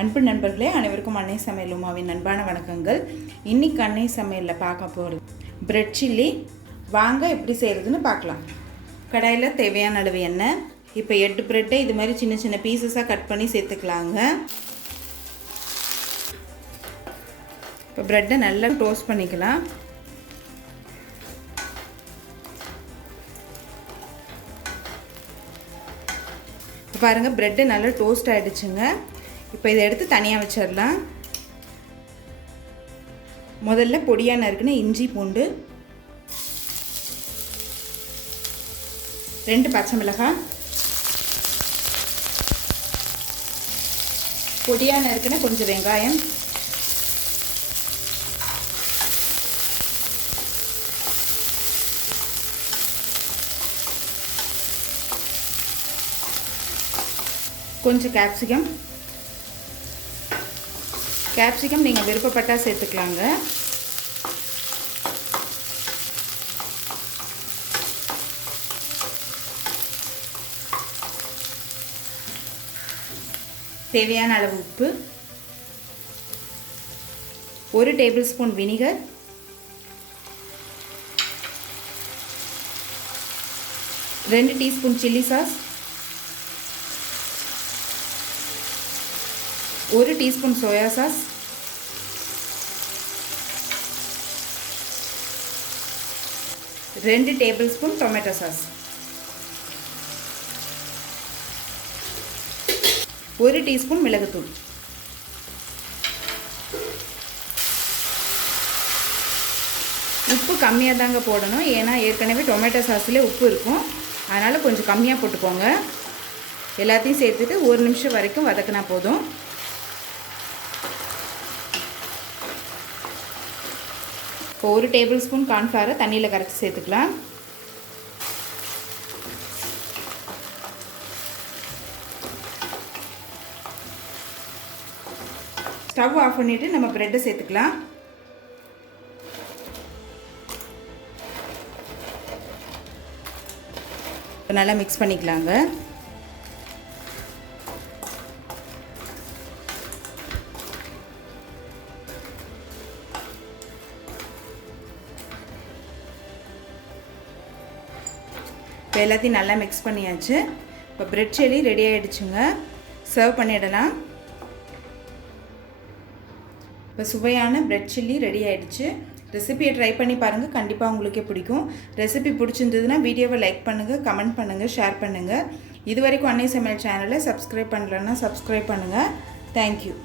அன்பு நண்பர்களே, அனைவருக்கும் அன்னை சமையல் உமாவின் அன்பான வணக்கங்கள். இன்றைக்கி அன்னை சமையலில் பார்க்க போகிறது பிரெட் சில்லி. வாங்க எப்படி செய்கிறதுன்னு பார்க்கலாம். கடாயில் தேவையான அளவு எண்ணெய். இப்போ 8 பிரெட்டை இது மாதிரி சின்ன சின்ன பீசஸாக கட் பண்ணி சேர்த்துக்கலாங்க. இப்போ பிரெட்டை நல்லா டோஸ்ட் பண்ணிக்கலாம். பாருங்கள், பிரெட்டு நல்லா டோஸ்ட் ஆகிடுச்சுங்க. இப்போ இதை எடுத்து தனியாக வச்சிடலாம். முதல்ல பொடியாக நறுக்குன இஞ்சி பூண்டு, 2 பச்சை மிளகாய், பொடியாக நறுக்குன கொஞ்சம் வெங்காயம், கொஞ்சம் கேப்சிகம் நீங்கள் விருப்பப்பட்டால் சேர்த்துக்கலாங்க. தேவையான அளவு உப்பு, 1 table spoon vinegar, 2 teaspoon chilli sauce, 1 teaspoon soya sauce, 2 table spoon tomato sauce, 1 teaspoon மிளகுத்தூள். உப்பு கம்மியாக தாங்க போடணும், ஏன்னா ஏற்கனவே டொமேட்டோ சாஸ்லேயே உப்பு இருக்கும். அதனால் கொஞ்சம் கம்மியாக போட்டுக்கோங்க. எல்லாத்தையும் சேர்த்துட்டு 1 நிமிஷம் வரைக்கும் வதக்கினா போதும். இப்போ 1 டேபிள் ஸ்பூன் கார்ன்ஃப்ளவரை தண்ணியில் கரைச்சி சேர்த்துக்கலாம். ஸ்டவ் ஆஃப் பண்ணிவிட்டு நம்ம ப்ரெட்டை சேர்த்துக்கலாம். நல்லா மிக்ஸ் பண்ணிக்கலாங்க. இப்போ எல்லாத்தையும் நல்லா மிக்ஸ் பண்ணியாச்சு. இப்போ பிரெட் சில்லி ரெடி ஆகிடுச்சுங்க. சர்வ் பண்ணிடலாம். இப்போ சுவையான பிரெட் சில்லி ரெடி ஆகிடுச்சு. ரெசிபியை ட்ரை பண்ணி பாருங்கள், கண்டிப்பாக உங்களுக்கே பிடிக்கும். ரெசிபி பிடிச்சிருந்ததுன்னா வீடியோவை லைக் பண்ணுங்கள், கமெண்ட் பண்ணுங்கள், ஷேர் பண்ணுங்கள். இது வரைக்கும் அன்னை சமையல் சேனலை சப்ஸ்கிரைப் பண்ணலன்னா சப்ஸ்கிரைப் பண்ணுங்கள். தேங்க்யூ.